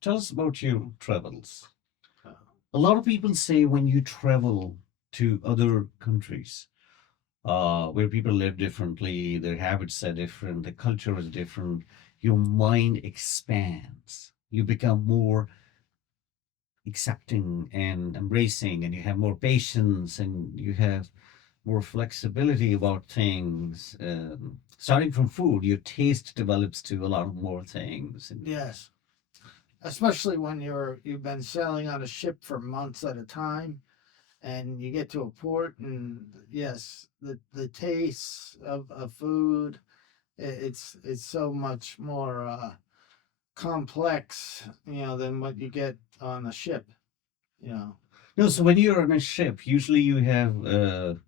Tell us about your travels. Uh, A lot of people say when you travel to other countries, where people live differently, their habits are different, the culture is different, your mind expands. You become more accepting and embracing, and you have more patience and you have more flexibility about things. Starting from food, your taste develops to a lot of more things. And yes, especially when you've been sailing on a ship for months at a time, and you get to a port, and yes, the taste of food, it's so much more complex, than what you get on a ship. You know, no, so when you're on a ship, usually you have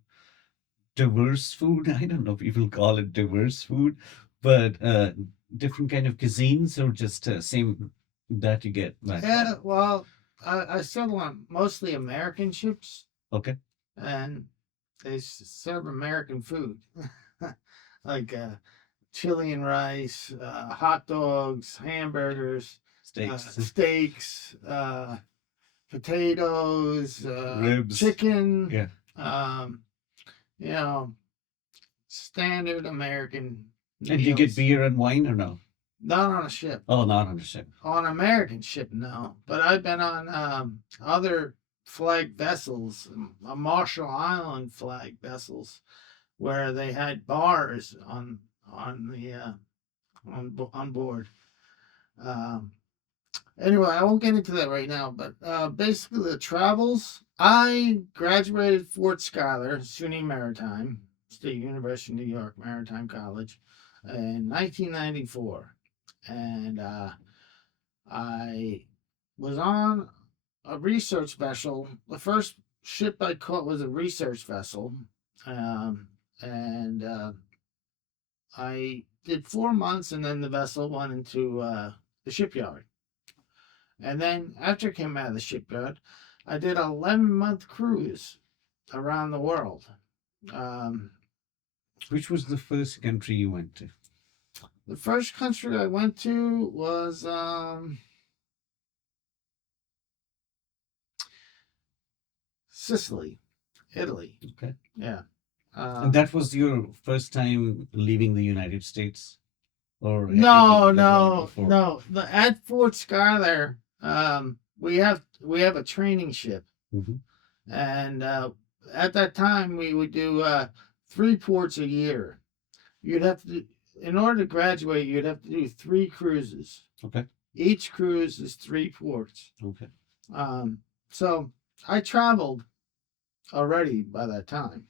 diverse food. I don't know if people call it diverse food, but different kind of cuisines or just same that you get back yeah. home. Well, I sailed on mostly American ships, Okay. and they serve American food, like chili and rice, hot dogs, hamburgers, Steaks, steaks, potatoes, ribs. chicken. Yeah. Um, you know, standard American And do you get meals. beer and wine or no? Not on a ship. Oh, not on the ship. On an American ship, no. But I've been on other flag vessels, Marshall Island flag vessels, where they had bars on board. Um, anyway, I won't get into that right now. But basically, the travels. I graduated Fort Schuyler, SUNY Maritime, State University of New York Maritime College, in 1994, and I was on a research vessel. The first ship I caught was a research vessel, and I did 4 months, and then the vessel went into the shipyard. And then after I came out of the shipyard, I did an 11-month cruise around the world. Um, Which was the first country you went to? the first country I went to was Sicily, Italy. Okay. Yeah. And Uh, that was your first time leaving the United States? Or have you no, been abroad no, before? no. At Fort Schuyler, we have a training ship, Hmm. and at that time we would do 3 ports a year. You'd have to, in order to graduate, you'd have to do 3 cruises. Okay. Each cruise is 3 ports. Okay. Um, so I traveled already by that time.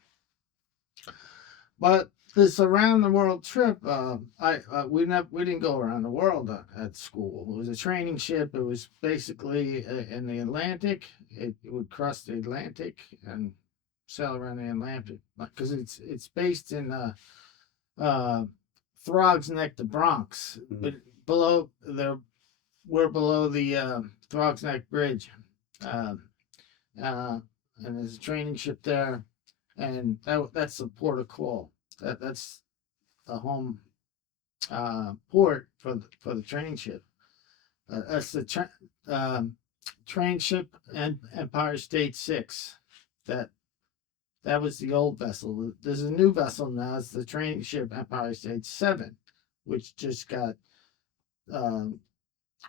But this around the world trip, I we didn't go around the world at school. It was a training ship. It was basically in the Atlantic. It would cross the Atlantic and sail around the Atlantic because it's based in uh, Throgs Neck, the Bronx, Mhm. but below there we're below the Throgs Neck Bridge, um, uh, and there's a training ship there, and that's the port of call. That's the home port for the training ship. That's the train ship and Empire State 6. That that was the old vessel. There's a new vessel now. It's the training ship Empire State 7, which just got um,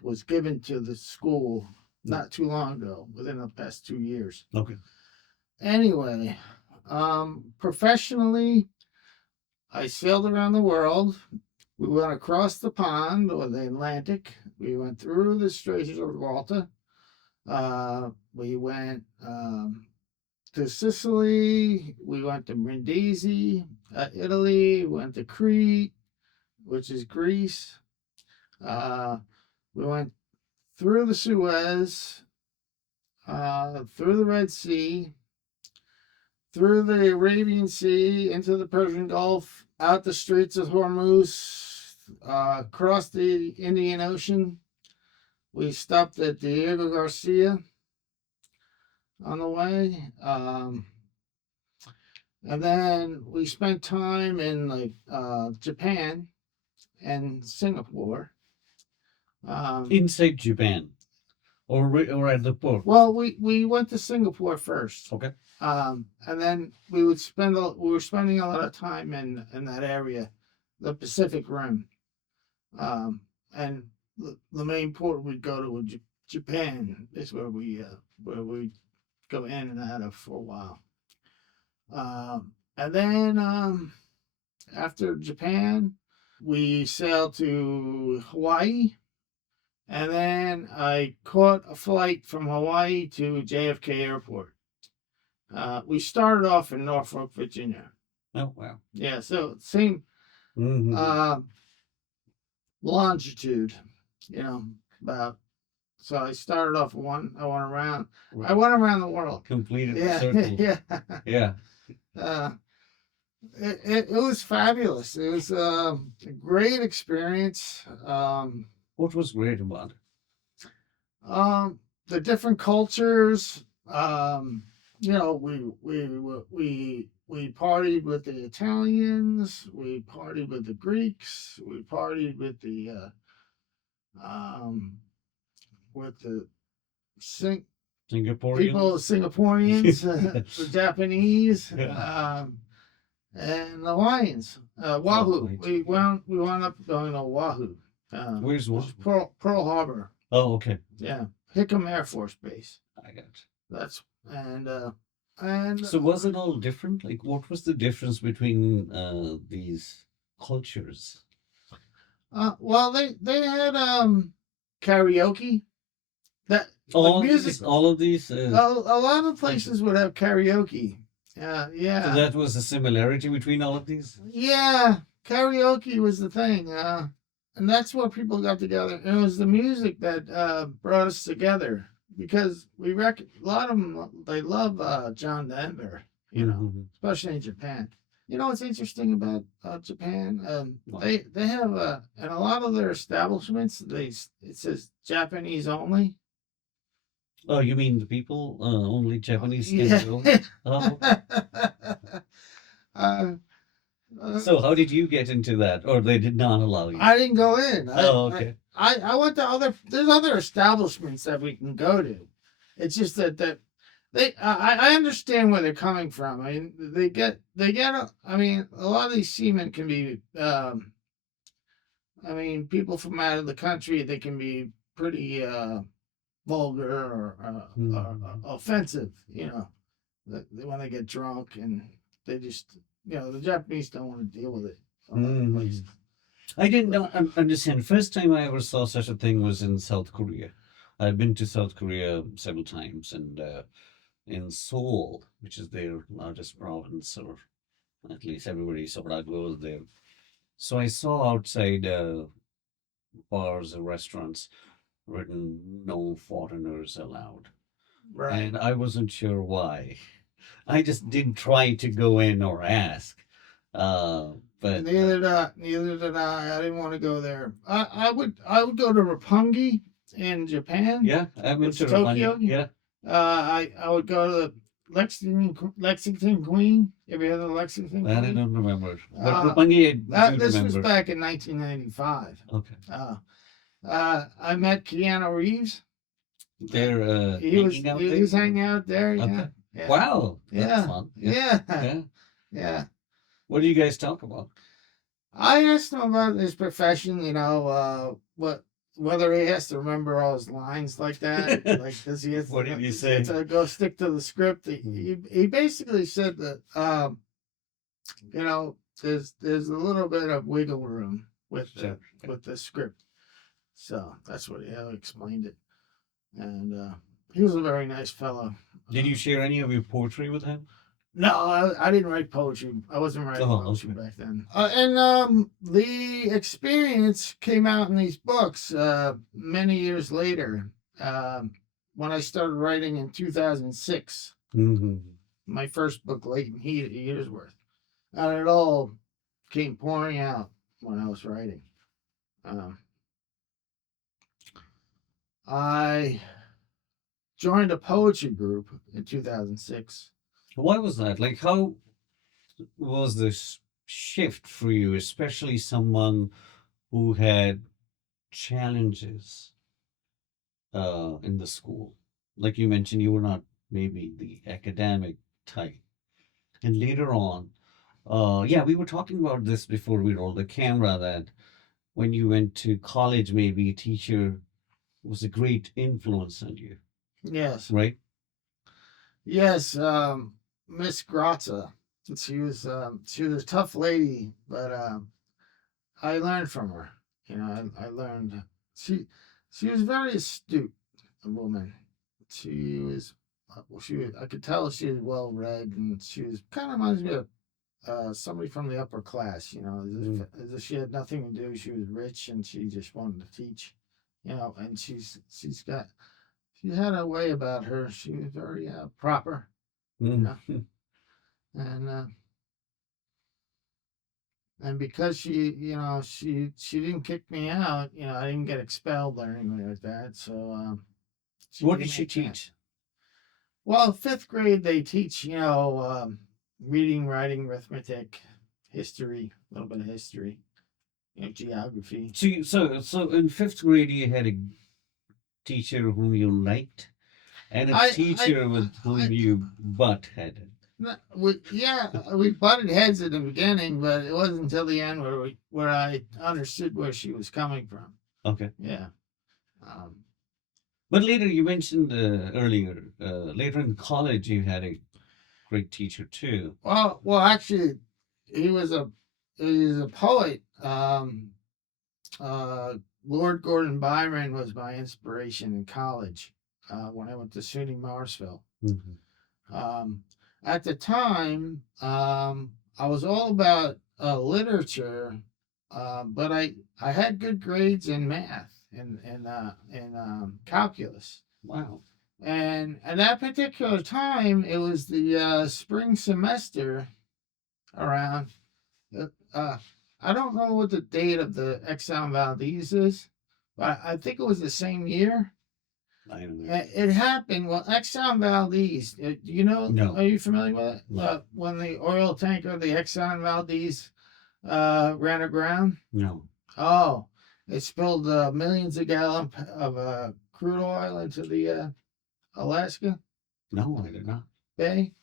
was given to the school not too long ago, within the past 2 years. Okay. Anyway, professionally, I sailed around the world. We went across the pond or the Atlantic. We went through the Straits of Gibraltar. We went to Sicily. We went to Brindisi, Italy. We went to Crete, which is Greece. Uh, we went through the Suez, through the Red Sea, through the Arabian Sea, into the Persian Gulf, out the Straits of Hormuz, across the Indian Ocean. We stopped at Diego Garcia on the way. And then we spent time in like Japan and Singapore. Um, Inside Japan. or at the port? Well, we went to Singapore first. Okay. And then we were spending a lot of time in that area, the Pacific Rim. And the main port we'd go to was Japan. Is where we go in and out of for a while. And then after Japan, we sailed to Hawaii, and then I caught a flight from Hawaii to JFK Airport. We started off in Norfolk, Virginia. Oh wow. Yeah, so same Mm-hmm. longitude, you know, about. So I started off one. I went around. I Right. went around the world. Completed the Yeah, circle. yeah. Yeah. Uh, it was fabulous. It was a great experience. What was great about it? The different cultures. You know, we partied with the Italians. We partied with the Greeks. We partied um, with the Sing- people, Singaporeans? Singaporeans, the Yes. Japanese, Yeah. and the Lions. Oh, Wahoo. right. We wound up going to Wahoo, Where's which is one? Pearl Harbor. Oh, okay. Yeah, Hickam Air Force Base. I got it. That's and So was it all different? Like, what was the difference between these cultures? well, they had karaoke. That like music. All of these. A lot of places would have karaoke. So Yeah, that was a similarity between all of these. yeah. Karaoke was the thing, and that's where people got together. And it was the music that brought us together because a lot of them they love John Denver, you know, Mm-hmm. especially in Japan. You know what's interesting about Japan? Wow. They have in a lot of their establishments it says Japanese only. Oh, you mean the people only Japanese can Yeah. go? Oh, uh, so how did you get into that, or they did not allow you? I didn't go in. Oh, okay. I went to there's other establishments that we can go to. It's just that I understand where they're coming from. I mean I mean a lot of these seamen can be I mean people from out of the country, they can be pretty vulgar or Mhm. offensive, you know, when they get drunk and they just, you know, the Japanese don't want to deal with it. A lot of places. Mhm. I didn't know, understand. First time I ever saw such a thing was in South Korea. I've been to South Korea several times, and in Seoul, which is their largest province, or at least everybody sort of goes there. So I saw outside bars or restaurants written "No foreigners allowed," Right. and I wasn't sure why. I just didn't try to go in or ask. Uh, but Neither did I. I didn't want to go there. I would go to Roppongi in Japan, yeah, I went which to is Romania. Tokyo. Yeah, I would go to the Lexington Queen. Have you heard of the Lexington that I Queen? don't remember. But Uh, Roppongi, I do this was remember. back in 1995. Okay. I met Keanu Reeves. They're hanging out He there? was hanging out there. Yeah, Okay. yeah, Wow, that's yeah, fun. Yeah. yeah, Yeah. yeah. What do you guys talk about? I asked him about his profession. You know, whether he has to remember all his lines like that, like does he have What did you say? to go stick to the script? He basically said that you know there's a little bit of wiggle room Sure. with the script. So that's what how he explained it, and he was a very nice fellow. Did you share any of your poetry with him? No, I didn't write poetry. I wasn't writing Oh, poetry okay. back then. And the experience came out in these books many years later. When I started writing in 2006, Mm-hmm. my first book, Leighton Years Worth, and it all came pouring out when I was writing. Um, I joined a poetry group in 2006. Why was that? Like, how was this shift for you, especially someone who had challenges in the school? Like you mentioned, you were not maybe the academic type. And later on, yeah, we were talking about this before we rolled the camera that when you went to college, maybe a teacher was a great influence on you, Yes. right? Yes. Miss Grazza. She was a tough lady, but I learned from her. You know, I learned she she was very astute, a woman. She was I could tell she was well read, and she was kind of reminds me of somebody from the upper class. You know, Mm. as if she had nothing to do. She was rich and she just wanted to teach. You know, and she had a way about her. She was very proper. You Mm. know, and uh, and because she didn't kick me out. You know, I didn't get expelled or anything like that. So she What gave did me a she chance. teach? Well, fifth grade they teach reading, writing, arithmetic, history, a little bit of history, geography. So in fifth grade, you had a teacher whom you liked and a I I teacher with I. whom you butt headed. We butted heads at the beginning, but it wasn't until the end where I understood where she was coming from. Okay. Yeah. Um, But later, you mentioned earlier, later in college, you had a great teacher too. actually, he was a he was a poet. Uh, Lord Gordon Byron was my inspiration in college when I went to SUNY Marsville. Mhm. Um, at the time, I was all about literature, but I had good grades in math and calculus. Wow. And at that particular time, it was the spring semester around. Uh, uh, I don't know what the date of the Exxon Valdez is, but I think it was the same year. I don't know. It happened. Well, Exxon Valdez, you know, No, are you familiar with it? no, When the oil tanker, the Exxon Valdez, ran aground. no, Oh, it spilled millions of gallons of crude oil into the Alaska no, I don't know. Bay.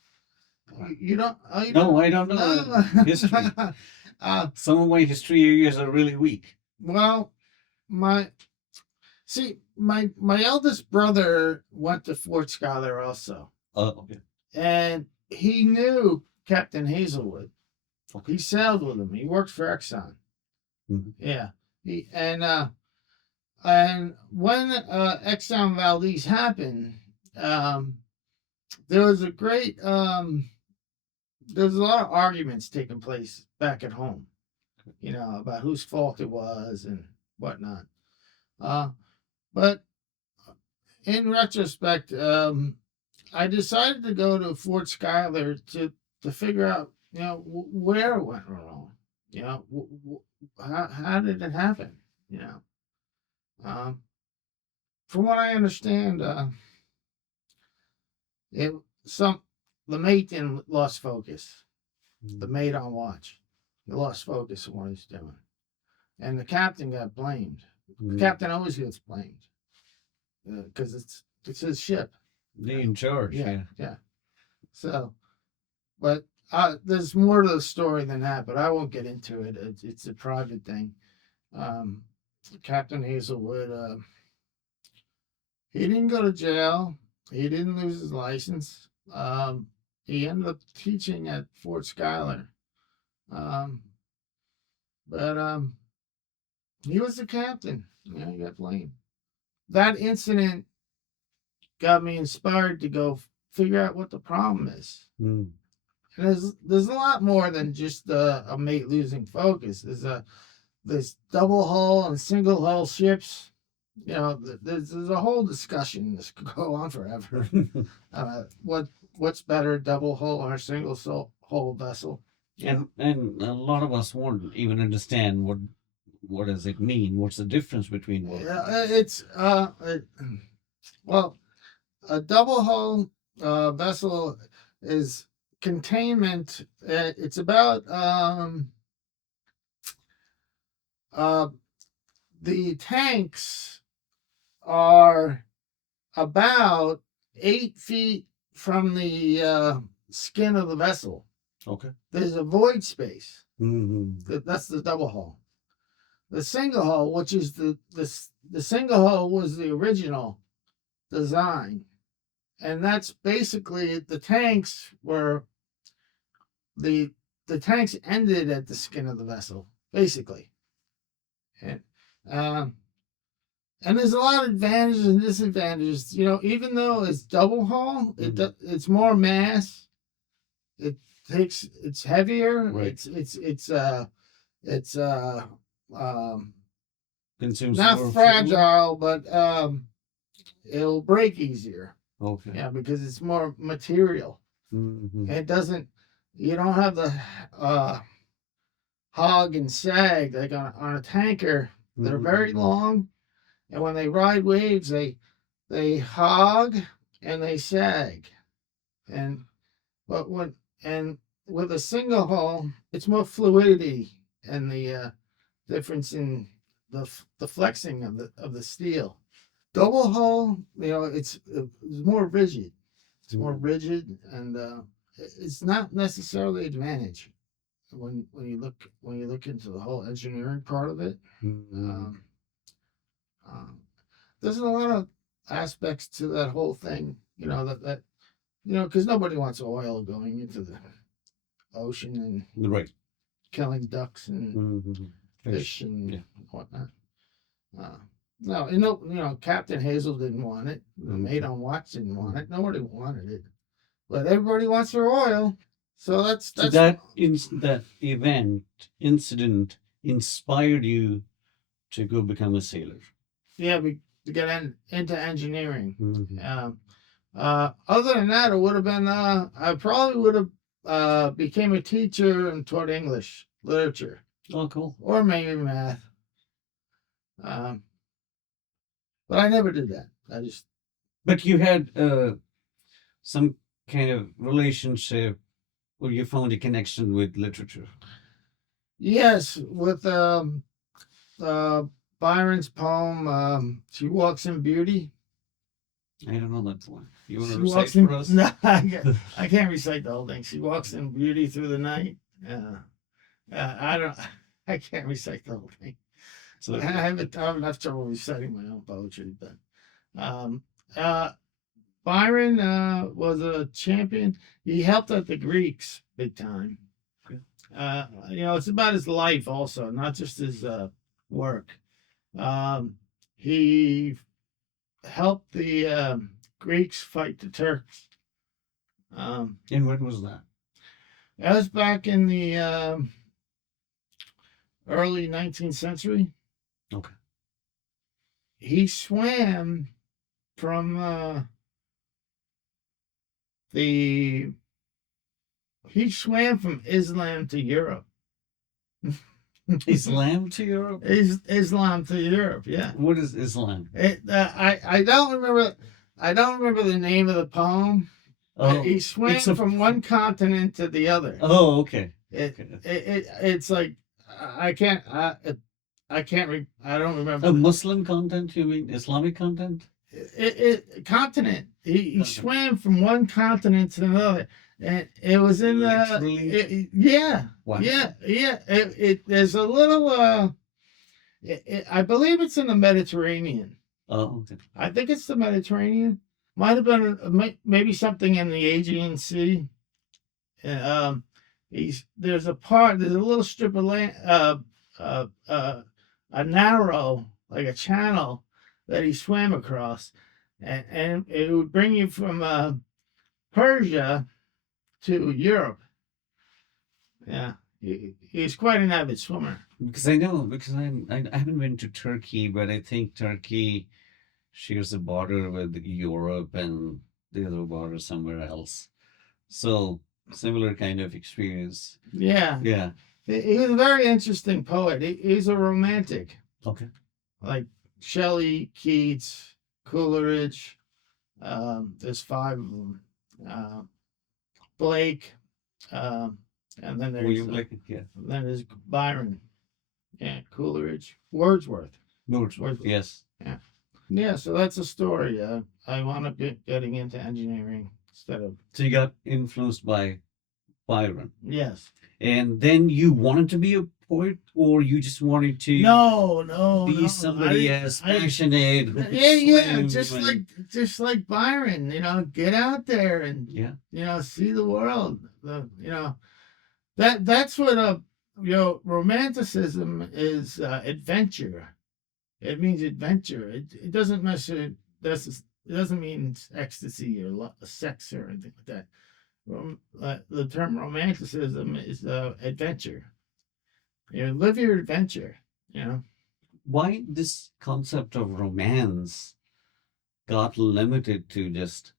Wow. You don't? Oh, you No, don't? I don't know history. No. uh, Some of my history areas are really weak. well, my my eldest brother went to Fort Schuyler also, Okay. and he knew Captain Hazelwood. Okay. He sailed with him. He worked for Exxon. Mhm. Yeah. He and when Exxon Valdez happened, um, there was a great there was a lot of arguments taking place back at home. You know about whose fault it was and whatnot. Uh, but in retrospect, I decided to go to Fort Schuyler to figure out, where it went wrong. You know, how did it happen? You know, um, from what I understand, it some the mate lost focus. The Mhm. mate on watch, he lost focus on what he's doing, and the captain got blamed. The Mhm. captain always gets blamed because it's his ship. You The know? in charge, Yeah, yeah. yeah. So but there's more to the story than that, but I won't get into it. It's a private thing. Um, Captain Hazelwood, he didn't go to jail. He didn't lose his license. He ended up teaching at Fort Schuyler. Um, but he was the captain. Yeah, he got blamed. That incident got me inspired to go figure out what the problem is. Mm. And there's a lot more than just a mate losing focus. There's double hull and single hull ships. You know, there's a whole discussion. This could go on forever. What's better, double hull or a single hull vessel? You know, And a lot of us won't even understand what does it mean? What's the difference between both of these? well, a double hull vessel is containment. It's about uh, the tanks are about 8 feet from the skin of the vessel. Okay. There's a void space. Mm-hmm. That's the double hull. The single hull, which is the single hull, was the original design, and that's basically the tanks were the tanks ended at the skin of the vessel, basically, and um, and there's a lot of advantages and disadvantages. You know, even though it's double hull, it's more mass. It it's heavier. Right. It's Consumes not more fragile, but it'll break easier. Okay. Yeah, because it's more material. Mm-hmm. It doesn't. You don't have the hog and sag like on a tanker. They're very long, and when they ride waves, they hog and they sag, and but when and with a single hull, it's more fluidity and the difference in the flexing of the steel. Double hull, you know, it's more rigid. It's more rigid, and it's not necessarily an advantage when you look into the whole engineering part of it. Um, there's a lot of aspects to that whole thing, you know, that you know, because nobody wants oil going into the ocean and Right. killing ducks and fish and whatnot. No, you know, Captain Hazel didn't want it. The mate on watch didn't want it. Nobody wanted it, but everybody wants their oil. So that's So that event incident inspired you to go become a sailor. Yeah, to get into engineering. Other than that, it would have been I probably would have became a teacher and taught English literature. Oh, cool. Or maybe math. But I never did that. I just. But you had some kind of relationship, or you found a connection with literature. Yes, with Byron's poem, "She Walks in Beauty." I don't know that one. You want to She recite walks in. for us? No, I can't recite the whole thing. She walks in beauty through the night. I don't. I can't recite the whole thing. So I have enough trouble reciting my own poetry, but Byron was a champion. He helped out the Greeks big time. You know, it's about his life also, not just his work. He helped the Greeks fight the Turks. And when was that? That was back in the early 19th century. Okay. He swam from he swam from Islam to Europe. Islam to Europe? Islam to Europe, yeah. What is Islam? I don't remember. I don't remember the name of the poem. Oh, he swam from one continent to the other. Oh, okay. It's like I can't. I don't remember. A Muslim content? You mean Islamic content? Continent. He swam from one continent to another, and it was in the. Yeah. Wow. Yeah. There's a little. I believe it's in the Mediterranean. Oh, okay. I think it's the Mediterranean. Might have been maybe something in the Aegean Sea. There's a little strip of land, a narrow, like a channel that he swam across, and it would bring you from Persia to Europe. Yeah, he's quite an avid swimmer. Because I haven't been to Turkey, but I think Turkey shares a border with Europe and the other border somewhere else. So similar kind of experience. Yeah. Yeah. He was a very interesting poet. He's a romantic. Okay. Like Shelley, Keats, Coleridge. There's 5 of them. Blake. And then there's William Blake. Yeah. Then there's Byron. Yeah, Coleridge. Wordsworth. Wordsworth. Yes. Yeah. Yeah, so that's a story. I wound up getting into engineering instead of So you got influenced by Byron. yes. And then you wanted to be a poet, or you just wanted to No, no, be no. somebody as I passionate who could yeah, swim and just like Byron, get out there and yeah. see the world. That's what romanticism is adventure. It means adventure. It doesn't necessarily it doesn't mean ecstasy or sex or anything like that. The term romanticism is adventure. Live your adventure. You know. Why this concept of romance got limited to just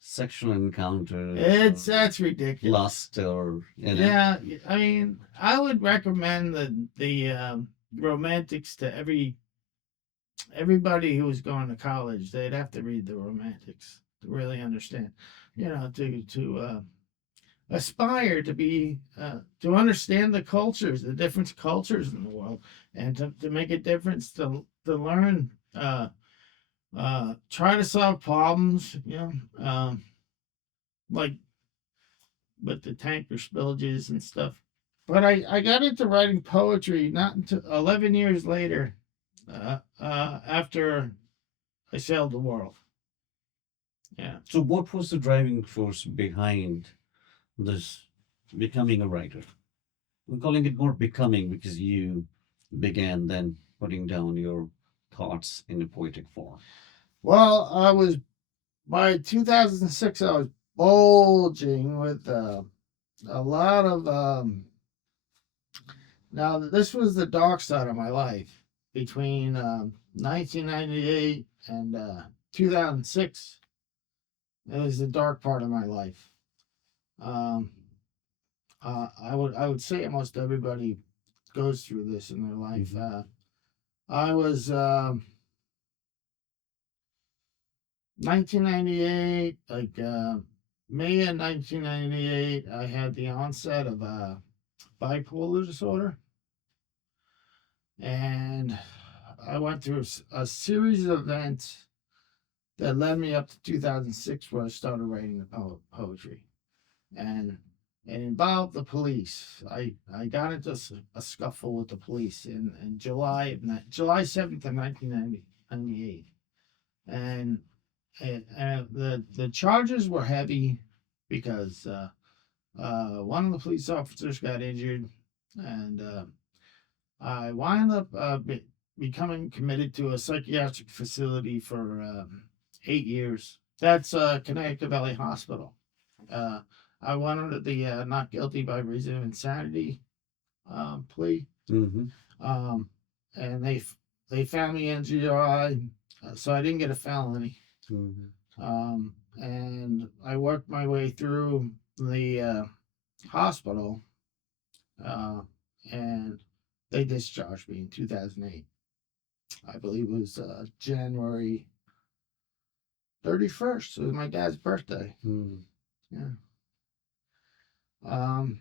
sexual encounters or That's ridiculous. lust or Yeah, I mean, I would recommend the romantics to everybody who was going to college. They'd have to read the romantics to really understand. To aspire to be to understand the cultures, the different cultures in the world, and to make a difference to learn. Try to solve problems. Like with the tanker spillages and stuff. But I got into writing poetry not until 11 years later, after I sailed the world. Yeah. so what was the driving force behind this becoming a writer? I'm calling it more becoming because you began then putting down your thoughts in a poetic form. Well, by 2006, I was bulging with a lot of. Now, this was the dark side of my life between 1998 and 2006. It was the dark part of my life. Um, I would say almost everybody goes through this in their life. Mhm. I was 1998, like May of 1998. I had the onset of bipolar disorder, and I went through a series of events that led me up to 2006, where I started writing the poetry, and it involved the police. I got into a scuffle with the police in July 7th of 1998, and the charges were heavy because one of the police officers got injured, and I wound up becoming committed to a psychiatric facility for 8 years. That's Connecticut Valley Hospital. Uh, I went under the not guilty by reason of insanity plea, Mm-hmm. um, and they found me NGRI, so I didn't get a felony. Mm-hmm. And I worked my way through the hospital, uh, and they discharged me in 2008. I believe it was January 31st. It was my dad's birthday. Mm-hmm. Yeah. Um,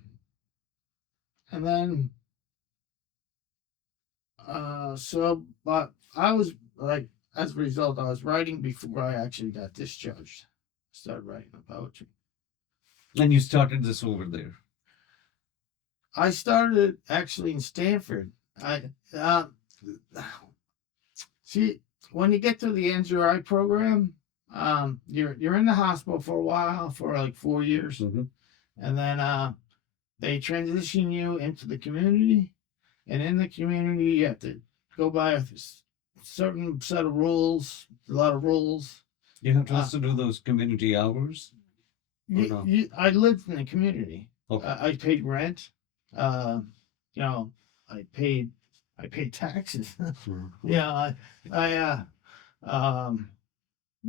and then, but I was like, as a result, I was writing before I actually got discharged. Started writing the poetry. And you started this over there. I started actually in Stanford. I see when you get through the NGRI program, you're in the hospital for a while, for like 4 years, Mm-hmm. and then they transition you into the community, and in the community you have to go by a certain set of rules, a lot of rules. You have to also do those community hours? No? I lived in the community. Okay. I paid rent. You know, I paid taxes. Yeah, um,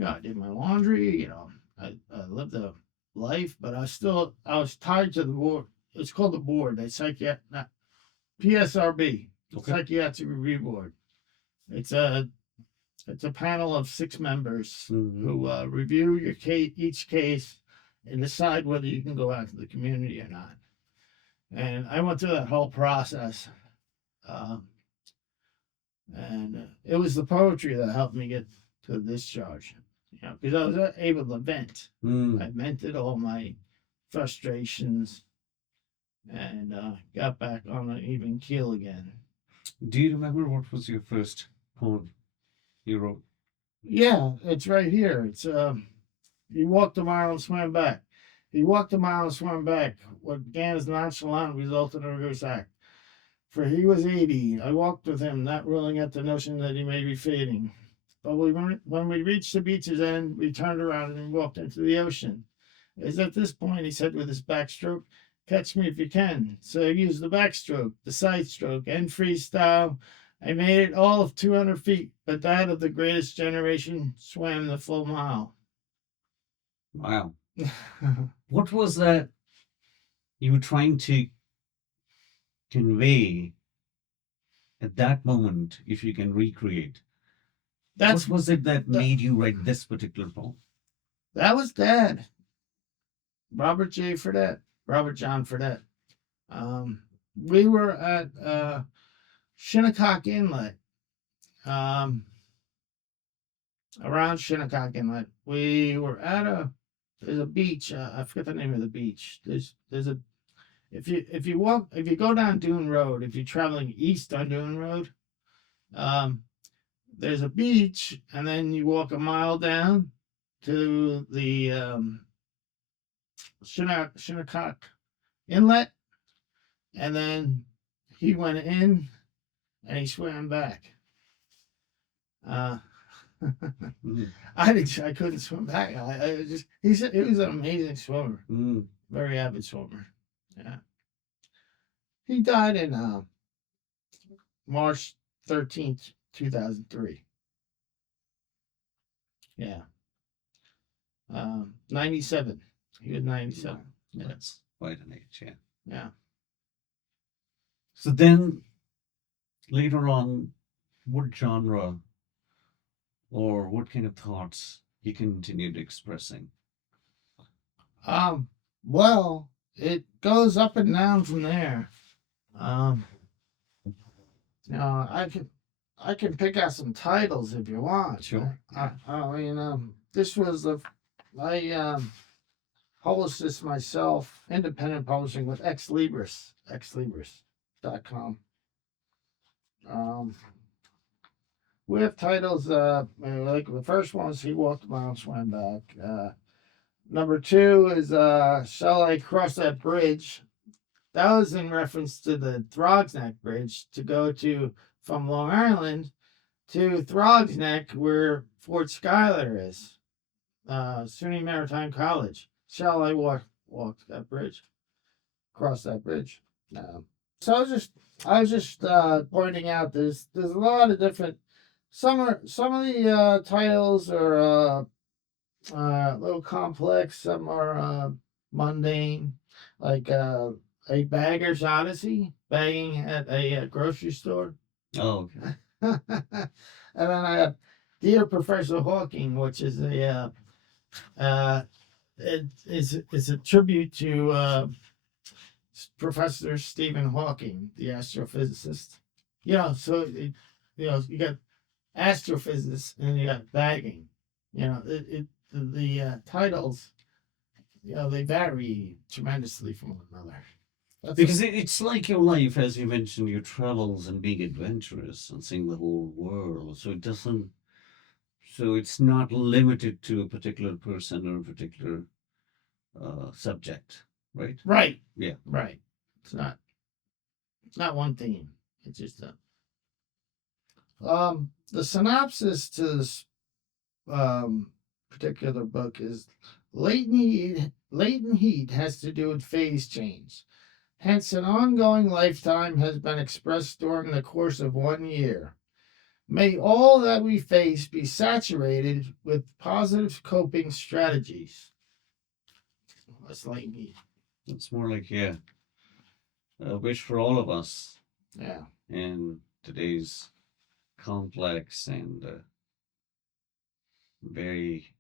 I did my laundry. I lived a life, but I was tied to the board. It's called the board. They PSRB, Okay. Psychiatric Review Board. It's a panel of 6 members Mm-hmm. who review your case, each case, and decide whether you can go out to the community or not. And I went through that whole process, and it was the poetry that helped me get to the discharge. because I was able to vent. Mm. I vented all my frustrations and got back on an even keel again. Do you remember what was your first poem you wrote? Yeah, it's right here. It's he walked a mile and swam back. He walked a mile and swam back. What began as nonchalant resulted in a rigorous act. For he was 80. I walked with him, not ruling at the notion that he may be fading. But when we reached the beach's end, we turned around and walked into the ocean. It's at this point, he said with his backstroke, catch me if you can. So I used the backstroke, the side stroke, and freestyle. I made it all of 200 feet, but that of the greatest generation swam the full mile. Wow. What was that you were trying to convey at that moment, if you can recreate? That's What was it that that, made you write this particular poem? that was Dad, Robert J. Fredette, Robert John Fredette. We were at Shinnecock Inlet, um, around Shinnecock Inlet. We were at there's a beach. I forget the name of the beach. There's a if you go down Dune Road, if you're traveling east on Dune Road, um, there's a beach, and then you walk a mile down to the Shinnecock Inlet, and then he went in and he swam back. Uh, Mm. I couldn't swim back. I just he said he was an amazing swimmer, Mm. very avid swimmer. Yeah, he died in March 13th, 2003. Yeah, 97. He was 97. Wow. Yeah, That's quite an age, yeah. yeah. So then later on, what genre or what kind of thoughts you continued expressing? Um, well, it goes up and down from there. Um, I can pick out some titles if you want. Sure. I mean, this was the I published this myself, independent publishing with xlibris.com. Um, we have titles. Like the first one is "He Walked a Mile and Swam Back." Number two is "Shall I Cross That Bridge?" That was in reference to the Throgs Neck Bridge to go to from Long Island to Throgs Neck, where Fort Schuyler is, SUNY Maritime College. Shall I walk that bridge? Cross that bridge? No. So I was just pointing out there's a lot of different. Some of the titles are a little complex. Some are mundane, like a bagger's odyssey, bagging at a grocery store. Oh, okay. And then I have Dear Professor Hawking, which is it's a tribute to Professor Stephen Hawking, the astrophysicist. You got astrophysicists and you got bagging. The titles, they vary tremendously from one another. Because it's like your life, as you mentioned, your travels and being adventurous and seeing the whole world. So it's not limited to a particular person or a particular subject, right? Right. Yeah. Right. It's not one theme. It's just the synopsis to this particular book is latent heat has to do with phase change. Hence, an ongoing lifetime has been expressed during the course of 1 year. May all that we face be saturated with positive coping strategies. That's latent heat. It's more like, yeah, a wish for all of us Yeah. in today's complex and very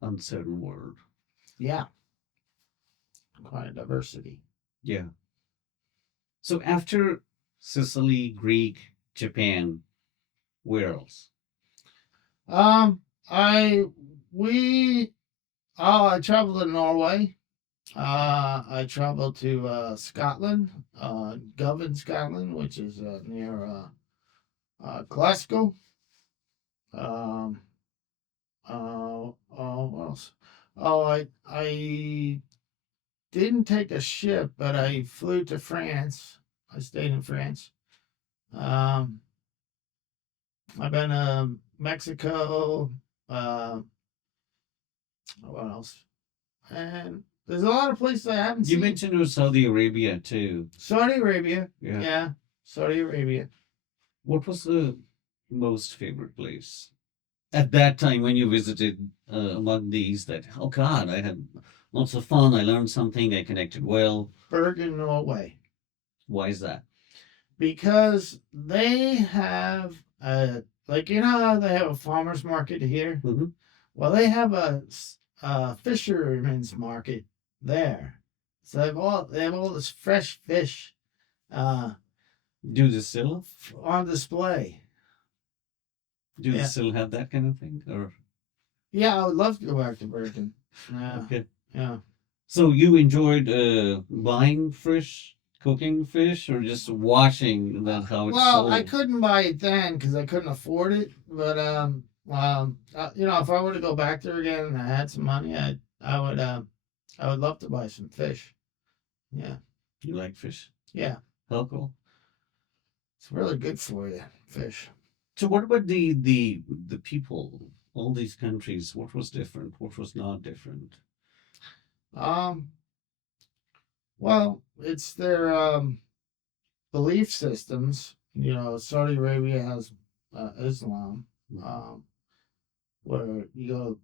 uncertain world. Yeah. Quite a diversity. Yeah. So after Sicily, Greek, Japan, where else? I we I traveled to Norway. I traveled to Scotland, Govan, Scotland, which is near Glasgow. Um, what else? Oh, I didn't take a ship, but I flew to France. I stayed in France. Um, I've been to Mexico. Uh, what else? And there's a lot of places I haven't You seen. mentioned Saudi Arabia too. Saudi Arabia. Yeah. Yeah, Saudi Arabia. What was the most favorite place at that time when you visited among these? That, oh God, I had lots of fun. I learned something. I connected well. Bergen, Norway. Why is that? Because they have like you know how they have a farmers market here. Mm-hmm. Well, they have a fisherman's market there. So they have all this fresh fish uh, Do they still on display. do they Yeah, still have that kind of thing? Or yeah. I would love to go back to Bergen. Yeah, okay. yeah. So you enjoyed buying fish, cooking fish, or just watching that how it's Well, I sold? couldn't buy it then because I couldn't afford it. But if I were to go back there again and I had some money, I would love to buy some fish. Yeah, You like fish? yeah. How cool. It's really good for you, fish. So what about the people? All these countries, what was different? What was not different? Um, well, it's their belief systems. Saudi Arabia has Islam. Um, where you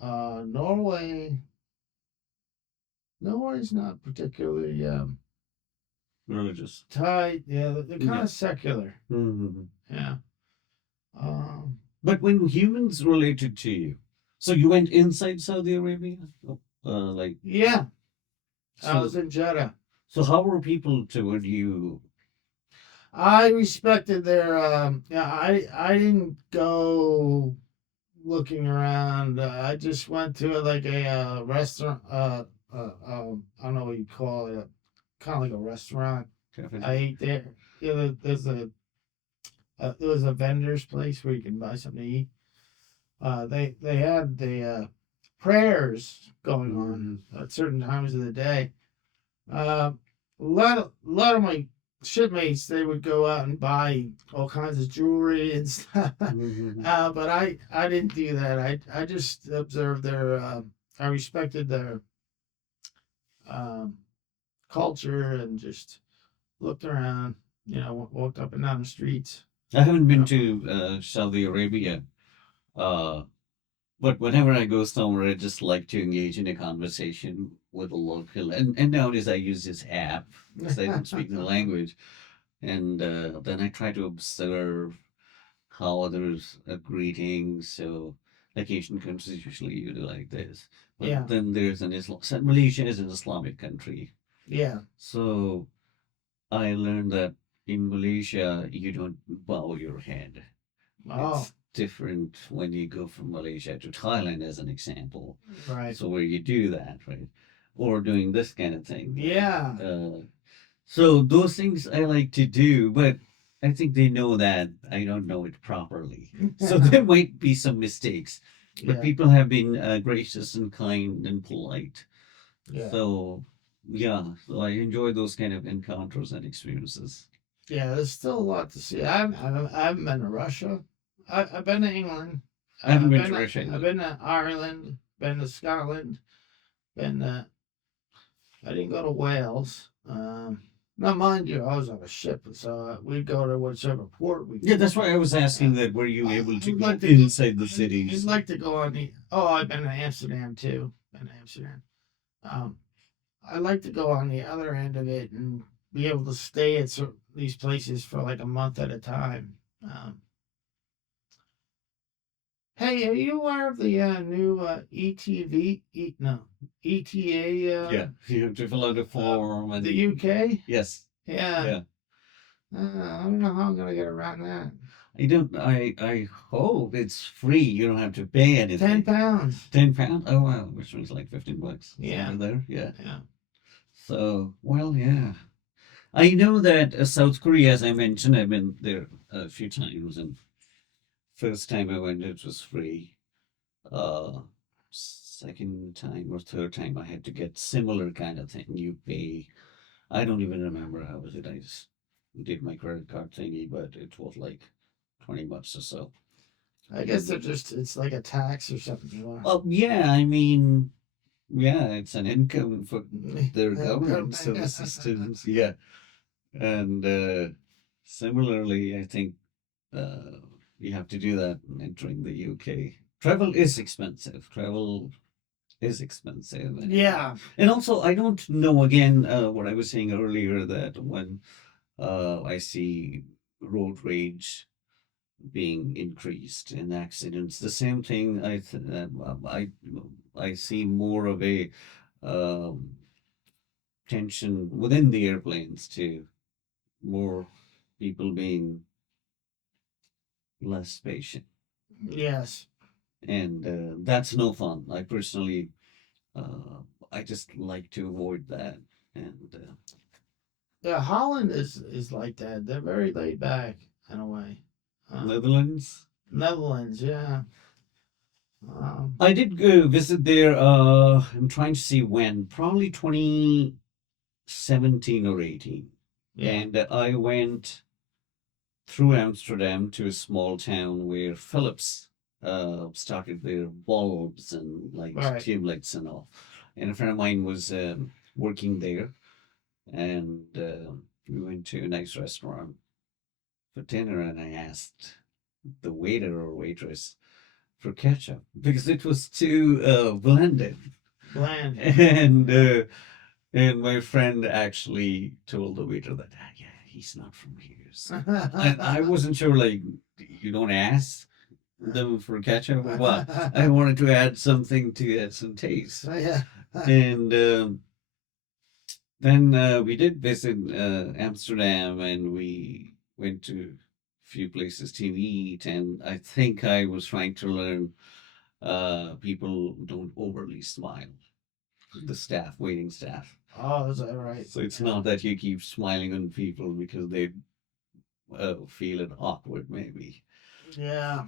go, Norway. Norway's not particularly Religious. tied. Yeah, they're kind Yeah. of secular. Hmm. Yeah. Um, But when humans related to you, so you went inside Saudi Arabia, like yeah. I was so. in Jeddah. So how were people toward you? I respected their. Yeah. I didn't go looking around. I just went to like a restaurant. I don't know what you call it. Kind of like a restaurant. I ate there. Yeah, there was a vendor's place where you can buy something to eat. They had the prayers going on Mhm. at certain times of the day. Uh, a lot of my shipmates they would go out and buy all kinds of jewelry and stuff. Mhm. But I didn't do that. I just observed their. I respected their um, culture and just looked around. Walked up and down the streets. I haven't You been know. to Saudi Arabia, uh, but whenever I go somewhere, I just like to engage in a conversation with a local. And nowadays, I use this app because I don't speak the language, and then I try to observe how others are greeting. So, like Asian countries, usually you do like this, but Yeah, then there's an Islam. So Malaysia is an Islamic country, yeah. so I learned that in Malaysia, you don't bow your head. Oh, It's different when you go from Malaysia to Thailand, as an example. right. So where you do that, right? Or doing this kind of thing. Yeah, So those things I like to do, but I think they know that I don't know it properly. So there might be some mistakes, but yeah, people have been gracious and kind and polite. yeah, So yeah, so I enjoy those kind of encounters and experiences. yeah. There's still a lot to see. I haven't been to Russia. I've been to England. I haven't been Been to to, Russia I've either. been to Ireland. Been to Scotland. Been to, I didn't go to Wales. Now, mind you, I was on a ship, so we'd go to whichever port we Yeah, could. that's why I was asking that. Were you I able to would go like to. inside the I'd cities? like to go on the. Oh, I've been to Amsterdam too. Been to Amsterdam. Um, I like to go on the other end of it and be able to stay at these places for like a month at a time. Um, hey, are you aware of the new ETV? No, ETA. Yeah, you have to fill out a form The and UK. yes, Yeah. yeah. I don't know how I'm gonna get around that. I don't. I hope it's free. You don't have to pay anything. £10. £10. Oh wow, which means like $15 Yeah, somewhere there. Yeah. yeah. So well, yeah. I know that South Korea, as I mentioned, I've been there a few times, and first time I went, it was free. Uh, Second time or third time, I had to get similar kind of thing. You pay. I don't even remember how was it. I just did my credit card thingy, but it was like $20 or so. I guess they're just, it's like a tax or something. Well, yeah, I mean, yeah, it's an income for their government, so the systems, yeah. And similarly, I think uh, you have to do that entering the UK. Travel is expensive. Travel is expensive. Yeah. And also, I don't know, again, what I was saying earlier, that when I see road rage being increased in accidents. The same thing I see more of a um, tension within the airplanes too. More people being less patient, Yes. and that's no fun. I personally, uh, I just like to avoid that. And Yeah, Holland is like that. They're very laid back in a way. Netherlands, Netherlands, yeah. Um, I did go visit there. I'm trying to see when, probably 2017 or 18. yeah. And I went through Amsterdam to a small town where Philips started their bulbs and like Right. tube lights and all. And a friend of mine was working there, and we went to a nice restaurant for dinner, and I asked the waiter or waitress for ketchup because it was too blended. Bland. And and my friend actually told the waiter that, "Ah, yeah, he's not from here." So, and I wasn't sure, like, you don't ask them for ketchup or what? I wanted to add something to add some taste. Yeah. And then we did visit Amsterdam, and we went to a few places to eat. And I think I was trying to learn people don't overly smile, the staff, waiting staff. Oh, is that right? So it's Yeah. not that you keep smiling on people because they feel it awkward, maybe. Yeah.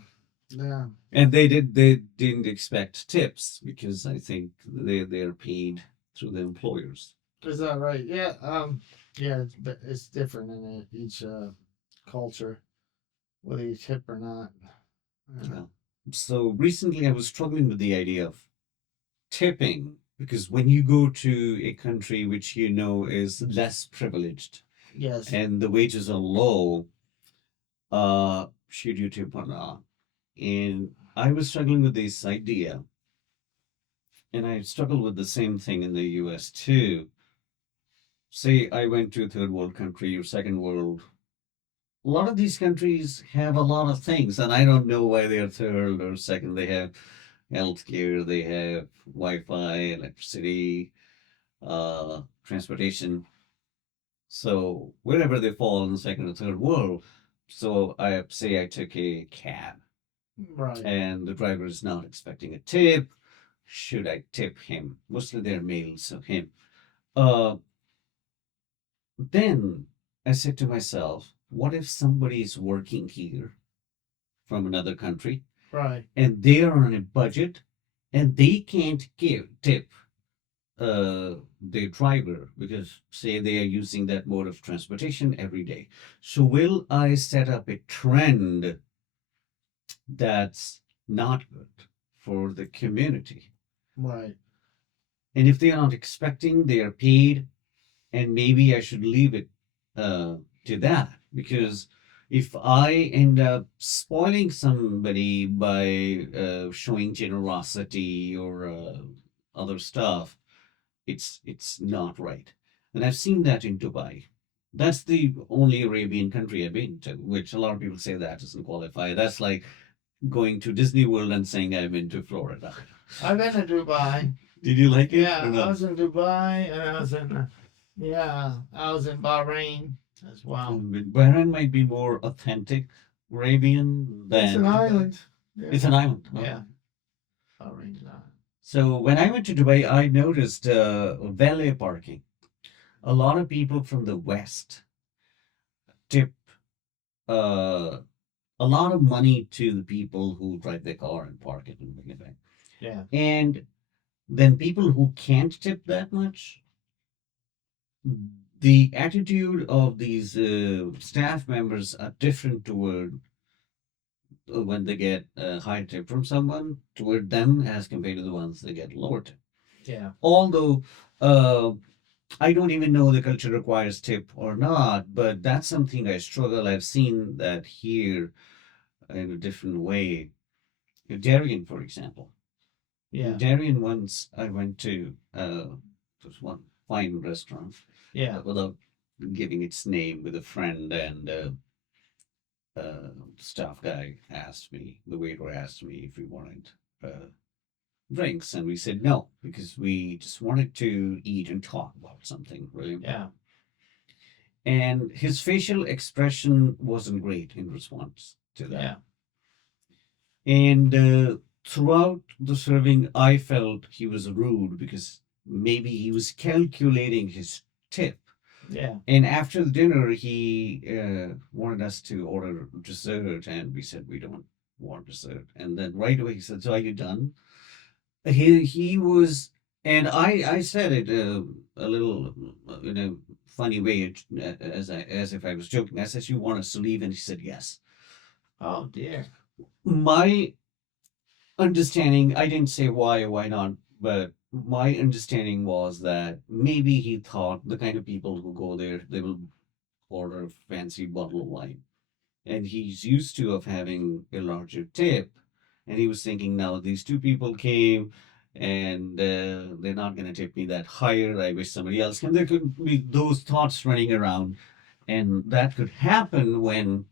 Yeah. And they didn't expect tips because I think they're paid through the employers. Is that right? Yeah. Yeah. It's different in each culture, whether you tip or not. Yeah. Yeah. So recently I was struggling with the idea of tipping, because when you go to a country which you know is less privileged Yes. and the wages are low, should you tip or not? And I was struggling with this idea, and I struggle with the same thing in the US too. Say I went to a third world country or second world. A lot of these countries have a lot of things, and I don't know why they're third or second. They have healthcare, they have Wi-Fi, electricity, transportation. So wherever they fall in the second or third world. So I say I took a cab, Right. and the driver is not expecting a tip. Should I tip him? Mostly they're males, so him. Uh, then I said to myself, what if somebody is working here from another country Right. and they are on a budget and they can't give tip their driver because say they are using that mode of transportation every day. So will I set up a trend that's not good for the community? Right. And if they are not expecting, they are paid, and maybe I should leave it to that, because if I end up spoiling somebody by showing generosity or other stuff, it's not right. And I've seen that in Dubai. That's the only Arabian country I've been to, which a lot of people say that doesn't qualify. That's like going to Disney World and saying I've been to Florida. I've been to Dubai. Did you like it? Yeah, Or I not? was in Dubai and I was in yeah, I was in Bahrain as well. Bahrain might be more authentic. Arabian It's an than island. it's Yeah. an island. Huh? Yeah. Bahrain's an island. So when I went to Dubai, I noticed valet parking. A lot of people from the West tip uh, a lot of money to the people who drive their car and park it and bring it back. Yeah. And then people who can't tip that much, the attitude of these staff members are different toward when they get a high tip from someone toward them as compared to the ones that get lower tip. Yeah. Although uh, I don't even know the culture requires tip or not, but that's something I struggle. I've seen that here in a different way. Darien, for example. In Yeah. Darien, once I went to there's one fine restaurant Yeah. without giving its name with a friend, and staff guy asked me, the waiter asked me if we wanted drinks, and we said no because we just wanted to eat and talk about something really Yeah. important. And his facial expression wasn't great in response to that. Yeah. And throughout the serving, I felt he was rude because maybe he was calculating his tip. Yeah. And after the dinner, he wanted us to order dessert, and we said we don't want dessert. And then right away he said, "So are you done?" He was, and I said it a little in a funny way, as if I was joking. I said, "You want us to leave?" And he said, "Yes." Oh dear. My understanding, I didn't say why or why not, but my understanding was that maybe he thought the kind of people who go there, they will order a fancy bottle of wine. And he's used to of having a larger tip. And he was thinking, now these two people came and they're not going to tip me that higher. I wish somebody else came. There could be those thoughts running around. And that could happen when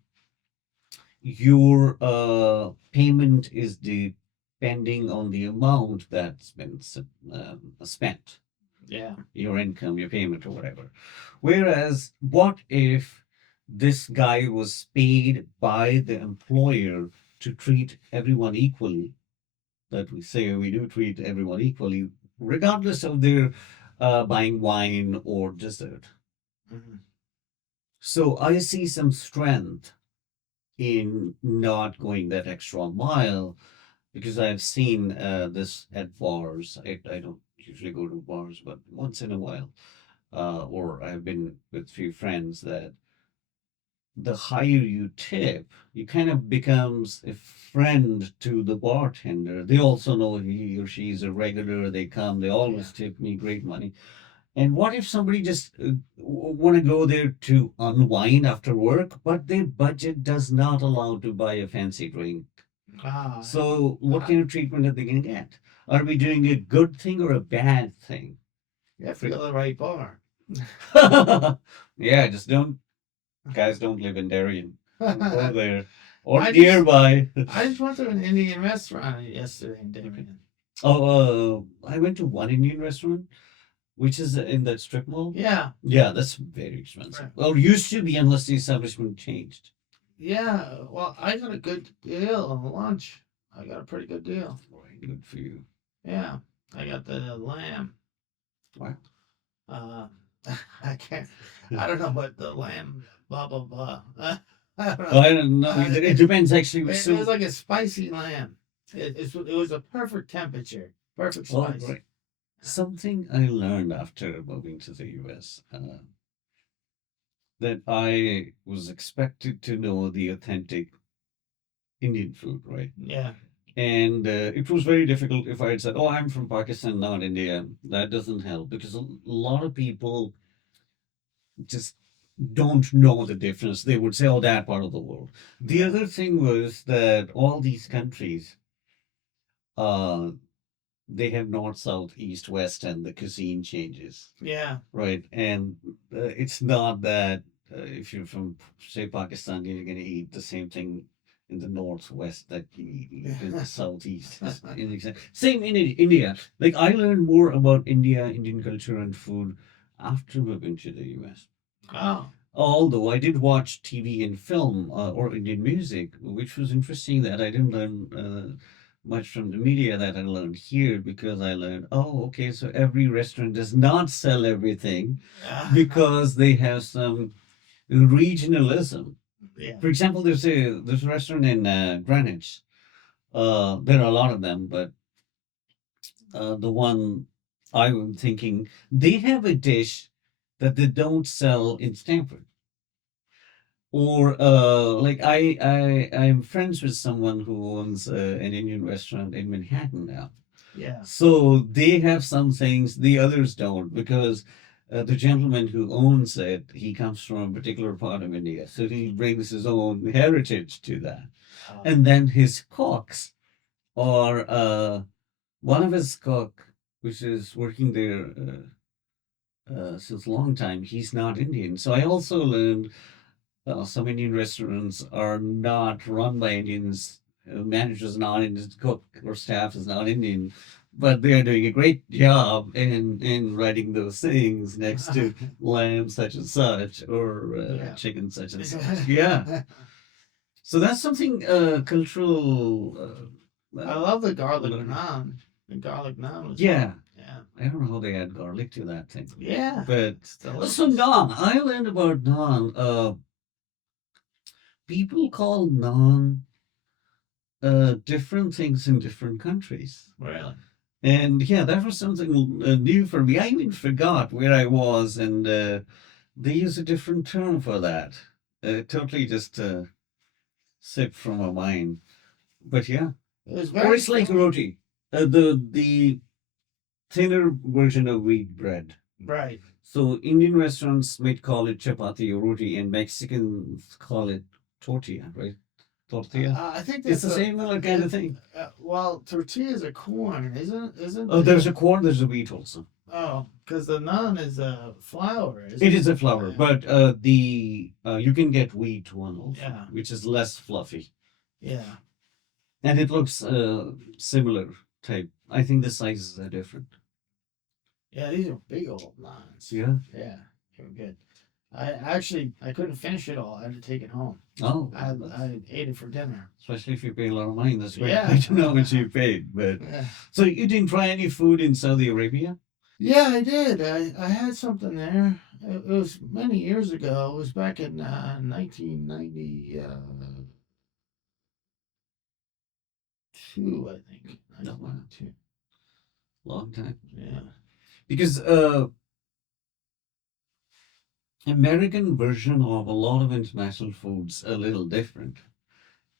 your payment is depending on the amount that's been spent, Yeah. your income, your payment, or whatever. Whereas, what if this guy was paid by the employer to treat everyone equally? That we say we do treat everyone equally, regardless of their buying wine or dessert. Mhm. So I see some strength in not going that extra mile because I've seen this at bars. I don't usually go to bars, but once in a while, or I've been with a few friends that the higher you tip, you kind of becomes a friend to the bartender. They also know he or she is a regular. They come, they always Yeah. tip me great money. And what if somebody just want to go there to unwind after work, but their budget does not allow to buy a fancy drink? Ah. So, what Ah. kind of treatment are they going to get? Are we doing a good thing or a bad thing? You have to go to the right bar. Yeah, just don't, guys, don't live in Darien. Don't go there or I just nearby. I just went to an Indian restaurant yesterday in Darien. Oh, I went to one Indian restaurant, which is in that strip mall. Yeah. Yeah, that's very expensive. Right. Well, used to be unless the establishment changed. Yeah. Well, I got a good deal on lunch. I got a pretty good deal. Right, good for you. Yeah. I got the lamb. Wow. Uh, I can't. I don't know what the lamb. Blah blah blah. I don't Oh, know. I don't know either. It depends actually. It was like a spicy lamb. It was a perfect temperature, perfect Oh, spice. great. Something I learned after moving to the US that I was expected to know the authentic Indian food, right? Yeah. And it was very difficult if I had said, "Oh, I'm from Pakistan, not India." That doesn't help because a lot of people just don't know the difference. They would say, "Oh, that part of the world." The other thing was that all these countries, uh, they have north, south, east, west, and the cuisine changes, Yeah. right? And it's not that if you're from, say, Pakistan, you're going to eat the same thing in the northwest that you eat in the southeast. Same in India. Like I learned more about India, Indian culture, and food after moving to the US. Oh. Although I did watch TV and film or Indian music, which was interesting that I didn't learn much from the media that I learned here because I learned, oh, okay, so every restaurant does not sell everything because they have some regionalism. Yeah. For example, there's a restaurant in Greenwich. There are a lot of them, but the one I'm thinking, they have a dish that they don't sell in Stanford. Or like I'm friends with someone who owns an Indian restaurant in Manhattan now. Yeah. So they have some things the others don't because the gentleman who owns it, he comes from a particular part of India, so he brings his own heritage to that. And then his cooks are one of his cook, which is working there since a long time. He's not Indian, so I also learned some Indian restaurants are not run by Indians. Managers not Indian, cook or staff is not Indian, but they are doing a great job in writing those things next to lamb such and such or Yeah. chicken such and such. Yeah. So that's something cultural. I love the garlic learning. naan. The garlic naan was Yeah. yeah. I don't know how they add garlic to that thing. Yeah. But It's delicious. so naan, I learned about naan. People call naan different things in different countries. Really? And yeah, that was something new for me. I even forgot where I was, and they use a different term for that. Totally just slipped from my mind. But yeah, It was or very it's like similar. roti, the thinner version of wheat bread. Right. So Indian restaurants might call it chapati or roti, and Mexicans call it tortilla, right? Tortilla. I think It's that's the same kind of thing. well, tortillas are corn, isn't Oh, there's a corn, there's a wheat also. oh, because the naan is a flour, isn't It is a flour, Yeah. but the you can get wheat one also, Yeah. which is less fluffy, Yeah. and it looks similar type. I think the sizes are different. Yeah, these are big old naans. Yeah. Yeah, they were good. I couldn't finish it all. I had to take it home. Oh, I ate it for dinner. especially if you pay a lot of money. That's great. Yeah. I don't know how much you paid, but Yeah. so you didn't try any food in Saudi Arabia? Yeah, I did. I had something there. It was many years ago. It was back in 1992, I think. No, wow. 1992. Long time. Yeah. Because American version of a lot of international foods a little different.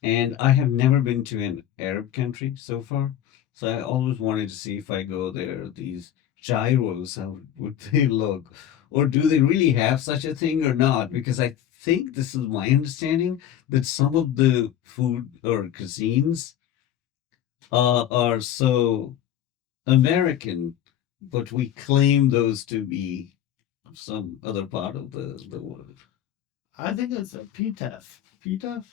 And I have never been to an Arab country so far. So I always wanted to see if I go there, these gyros, how would they look? Or do they really have such a thing or not? Because I think this is my understanding that some of the food or cuisines are so American, but we claim those to be some other part of the world. I think it's a pitaf. Pitaf?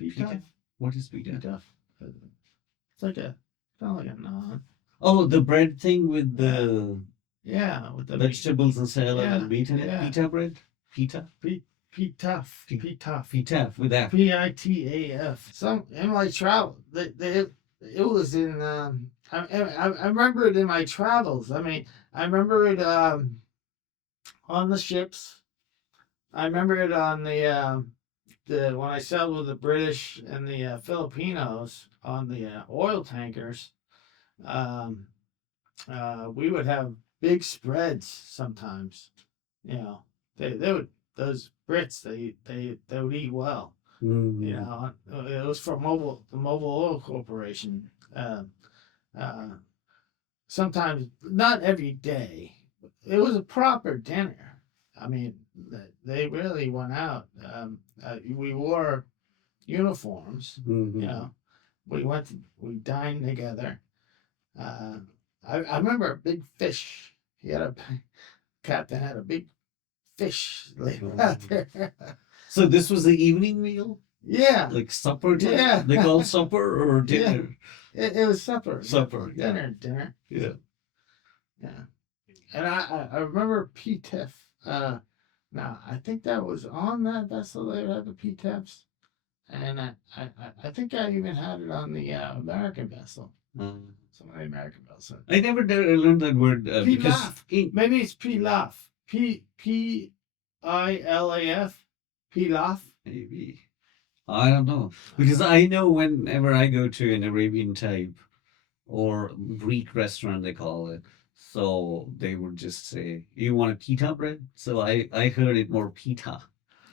Pitaf? What is pita? Pitaf. It's like a kind of like a naan. Oh, the bread thing with the Yeah, with the vegetables and salad Yeah, and meat in it. yeah. Pita bread? Pita? pitaf. Pi- Pitaf. Pita with that. PITAF. Some in my travel, it was in. I remember it in my travels. I mean, I remember it on the ships. I remember it on the when I sailed with the British and the Filipinos on the oil tankers. Um, we would have big spreads sometimes. You know, they would those Brits they would eat well. Mm. You know, it was from the Mobile Oil Corporation. Sometimes, not every day. It was a proper dinner. I mean, they really went out. We wore uniforms. Mhm. You know, we dined together. I remember a big fish. He had a captain had a big fish laid out there. So this was the evening meal? Yeah. Like supper time? Yeah. They call it supper or dinner? It was supper. Supper, yeah. Dinner. Yeah. Yeah. And I remember PTIF. Now, I think that was on that vessel they had the PTEPs. And I think I even had it on the American vessel. Uh, Some of the American vessels. I never learned that word because Pilaf. Maybe it's pilaf. Pilaf. Pilaf. maybe I don't know because I know whenever I go to an Arabian type or Greek restaurant, they call it. So they would just say, "You want a pita bread?" So I heard it more pita.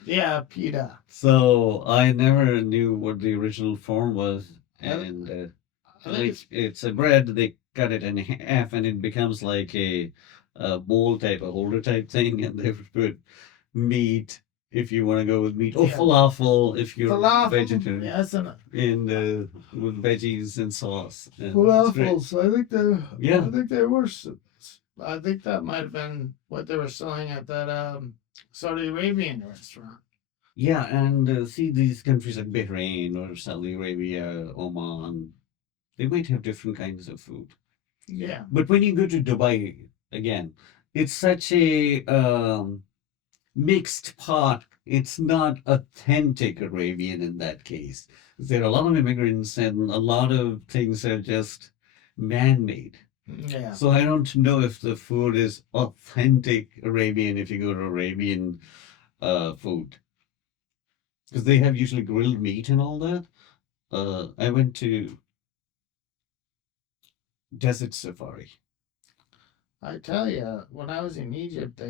Yeah, pita. So I never knew what the original form was, I, and I think like it's a bread. They cut it in half, and it becomes like a bowl type, a holder type thing, and they put meat if you want to go with meat, or yeah, falafel if you're falafel. vegetarian, Yes, and in with veggies and sauce. And it's great. falafels. I think they. Yeah, I think they were. I think that might have been what they were selling at that Saudi Arabian restaurant. yeah, and see these countries like Bahrain or Saudi Arabia, Oman, they might have different kinds of food. Yeah. But when you go to Dubai again, it's such a mixed pot. It's not authentic Arabian in that case. There are a lot of immigrants and a lot of things are just man-made. Yeah. So I don't know if the food is authentic Arabian if you go to Arabian food. Because they have usually grilled meat and all that. I went to Desert Safari. I tell you, when I was in Egypt,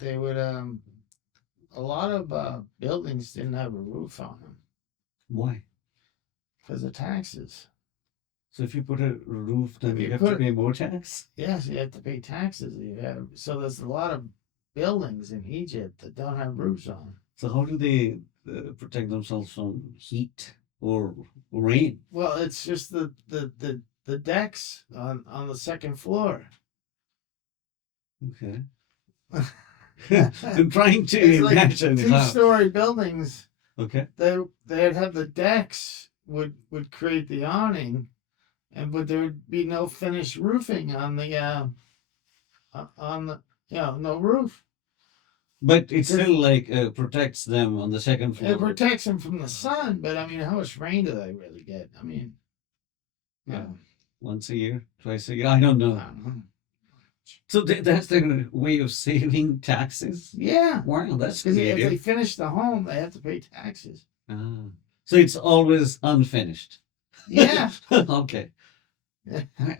they would a lot of buildings didn't have a roof on them Why? because of taxes. So if you put a roof, then If you you have to put pay more tax? yes, you have to pay taxes. So there's a lot of buildings in Egypt that don't have roofs on. So how do they protect themselves from heat or rain? Well, it's just the decks on the second floor. Okay. I'm trying to It's like imagine how. two-story buildings. Okay. They'd have the decks would create the awning, but there would be no finished roofing on the no roof. But it still like protects them on the second floor. It protects them from the sun, but I mean, how much rain do they really get? I mean, Yeah. uh, Once a year, twice a year. I don't I know. don't know. So that's their way of saving taxes. Yeah, Wow, that's because if they creative. finish the home, they have to pay taxes. Ah. So it's always unfinished. Yeah. Okay.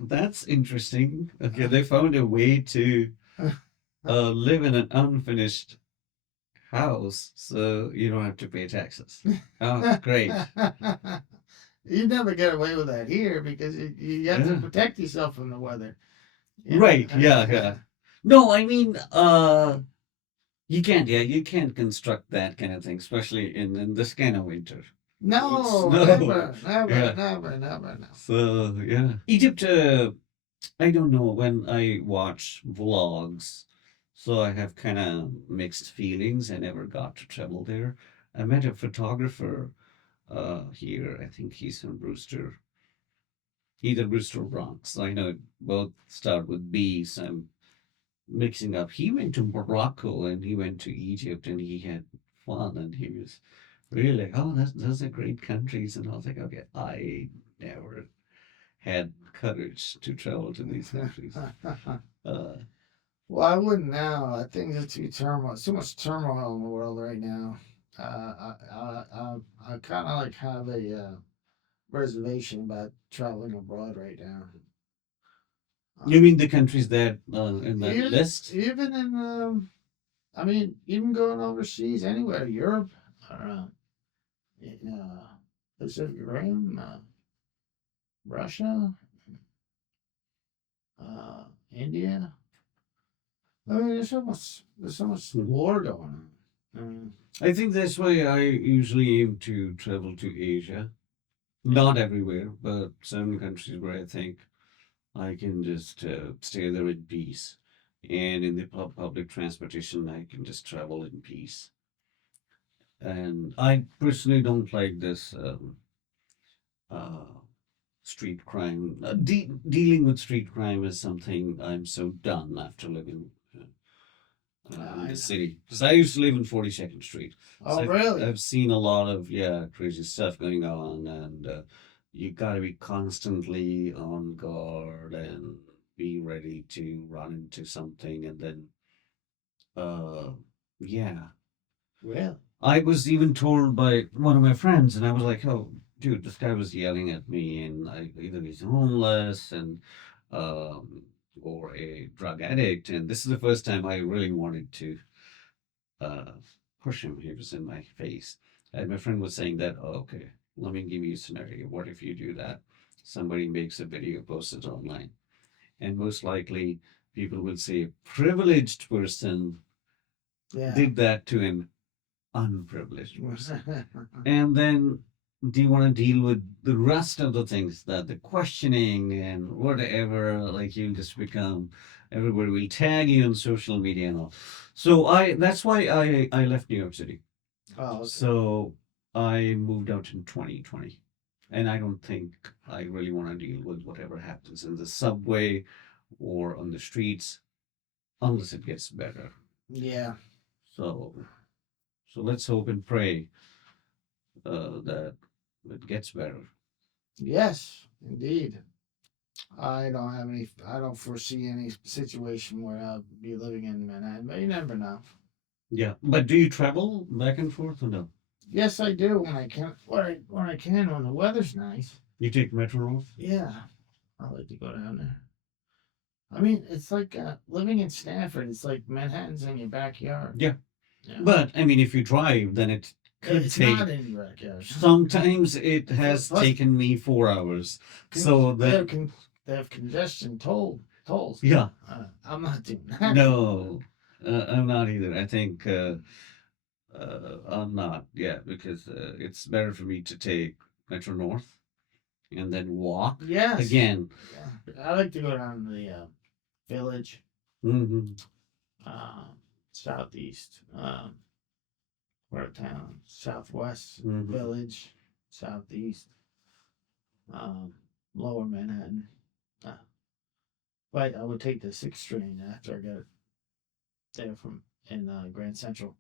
That's interesting. Okay, they found a way to live in an unfinished house, so you don't have to pay taxes. Oh, great. You never get away with that here because you have to Yeah. protect yourself from the weather. Right. Yeah. Yeah. No, I mean, you can't. Yeah, you can't construct that kind of thing, especially in this kind of winter. No, Snow. never, never, Yeah. never, never, no. So yeah, Egypt. I don't know when I watch vlogs, so I have kind of mixed feelings. I never got to travel there. I met a photographer here. I think he's from Brewster, either Brewster or Bronx. I know both start with B, so I'm mixing up. He went to Morocco and he went to Egypt and he had fun and he was really like, oh, those are great countries. And I was like, okay, I never had courage to travel to these countries. Well, I wouldn't now. I think there's too much turmoil in the world right now. I kind of like have a reservation about traveling abroad right now. You mean the countries that in that Even list? even in I mean, even going overseas, anywhere, Europe, or Pacific Rim, Russia, India. I mean, there's so much war going on. I think that's why I usually aim to travel to Asia. Not everywhere, but some countries where I think I can just stay there in peace. And in the public transportation, I can just travel in peace. And I personally don't like this uh, street crime. Dealing with street crime is something I'm so done after living in I the know. city. Because I used to live in 42nd Street. So Oh, really? I've seen a lot of, yeah, crazy stuff going on. And you got to be constantly on guard and be ready to run into something. And then, uh, yeah. Really? I was even told by one of my friends, and I was like, "Oh, dude, this guy was yelling at me, and either he's homeless and um, or a drug addict." And this is the first time I really wanted to uh, push him. He was in my face, and my friend was saying that, "Oh, okay, let me give you a scenario. What if you do that? Somebody makes a video, posts it online, and most likely people will say a privileged person Yeah. did that to an unprivileged person." And then do you want to deal with the rest of the things, that the questioning and whatever, like you just become, everybody will tag you on social media and all. So that's why I left New York City. Oh, okay. So I moved out in 2020. And I don't think I really want to deal with whatever happens in the subway or on the streets unless it gets better. Yeah. So let's hope and pray that it gets better. Yes, indeed. I don't have any. I don't foresee any situation where I'll be living in Manhattan, but you never know. Yeah, but do you travel back and forth or no? Yes, I do when I can. When I can, when the weather's nice. You take metro north? Yeah, I like to go down there. I mean, it's like living in Stanford. It's like Manhattan's in your backyard. Yeah, Yeah, but I mean, if you drive, then it could it's not take. in your backyard. Sometimes it has Plus, taken me 4 hours. So they that, have they have congestion tolls. yeah, I'm not doing that. no, I'm not either. I think I'm not. Yeah, because it's better for me to take metro north and then walk Yes. again. Yeah. I like to go down to the village, Hmm. southeast, part of town, southwest Hmm. village, southeast, um, lower Manhattan. Uh, but I would take the 6th train after I got there from in Grand Central.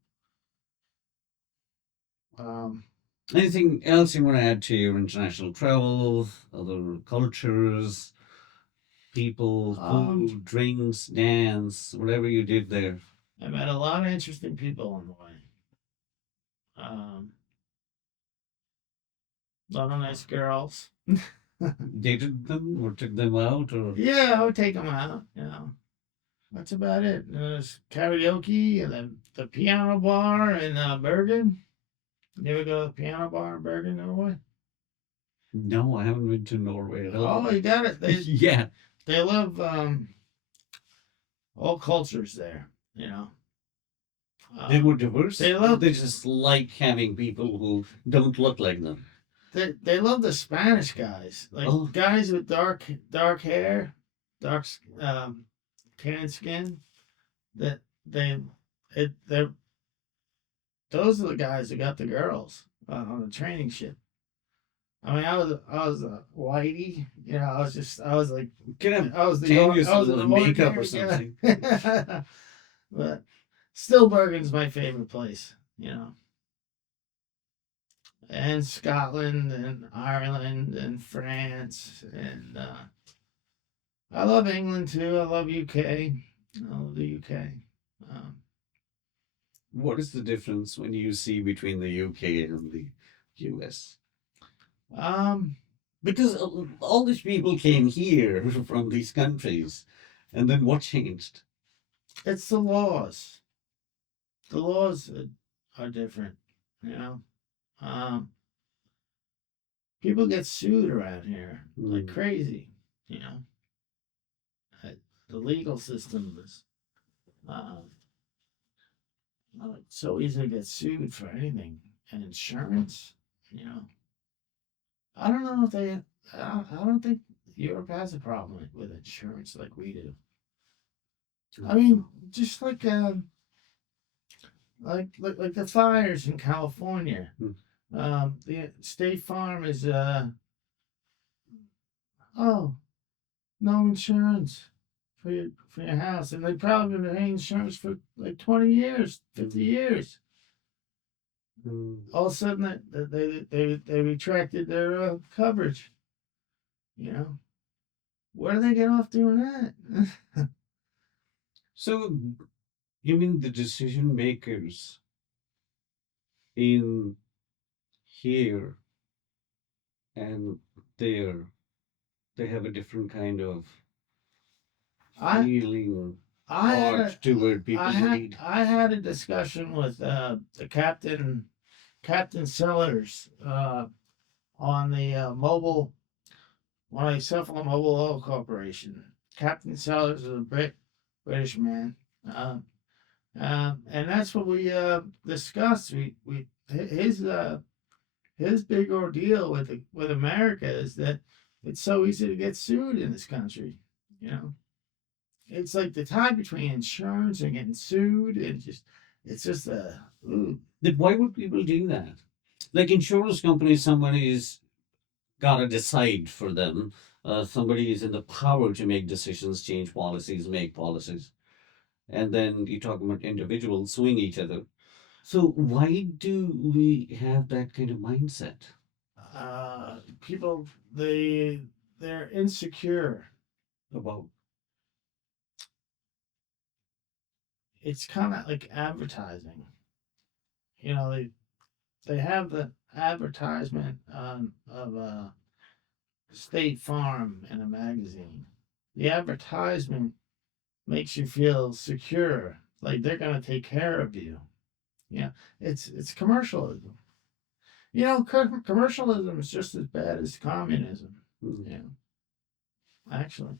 Um, Anything else you want to add to your international travel, other cultures, people, um, food, drinks, dance, whatever you did there? I met a lot of interesting people on the way. A lot of nice girls. Dated them or took them out or? Yeah, I would take them out. You know, that's about it. There's karaoke and then the piano bar in Bergen. You ever go to the piano bar in Bergen, Norway? No, I haven't been to Norway at all. Oh, you got it. Yeah, They love all cultures there. You know, they were diverse. they love They just like having people who don't look like them. they love the Spanish guys, like Oh, guys with dark hair, dark tan skin. That they're those are the guys that got the girls on the training ship. I mean, I was a whitey, you know. I was like, can have I was the tan you I was some an makeup or ordinary something. guy. But still, Bergen's my favorite place, you know. And Scotland and Ireland and France and I love England too. I love UK. I love the UK. Um, What is the difference when you see between the UK and the US? um, Because all these people came here from these countries, and then what changed? it's the laws. The laws are different, you know. Um, People get sued around here like Mm. crazy, you know. Uh, The legal system is uh, so easy to get sued for anything, and insurance, you know. I don't know if they. I don't think Europe has a problem with insurance like we do. I mean, just like the fires in California. Mm. The State Farm is oh, no insurance for your house, and they've probably been paying insurance for like 20 years, 50 years. All of a sudden, they retracted their coverage. You know, where do they get off doing that? So you mean the decision makers in here and there, they have a different kind of I feeling, I had heart toward I people in had need. I had a discussion with the Captain Sellers on the mobile when I sent for the Mobile Oil Corporation. Captain Sellers is a British man. Uh, and that's what we discussed. We his big ordeal with America is that it's so easy to get sued in this country. You know, it's like the tie between insurance and getting sued, and it's just a ooh. Then why would people do that? Like insurance companies, somebody's got to decide for them. Somebody is in the power to make decisions, change policies, make policies. And then you talk about individuals suing each other. So why do we have that kind of mindset People they're insecure. about? It's kind of like advertising. You know, they have the advertisement of State Farm in a magazine. The advertisement makes you feel secure, like they're gonna take care of you. Yeah, it's commercialism. You know, commercialism is just as bad as communism. Hmm. Yeah, actually.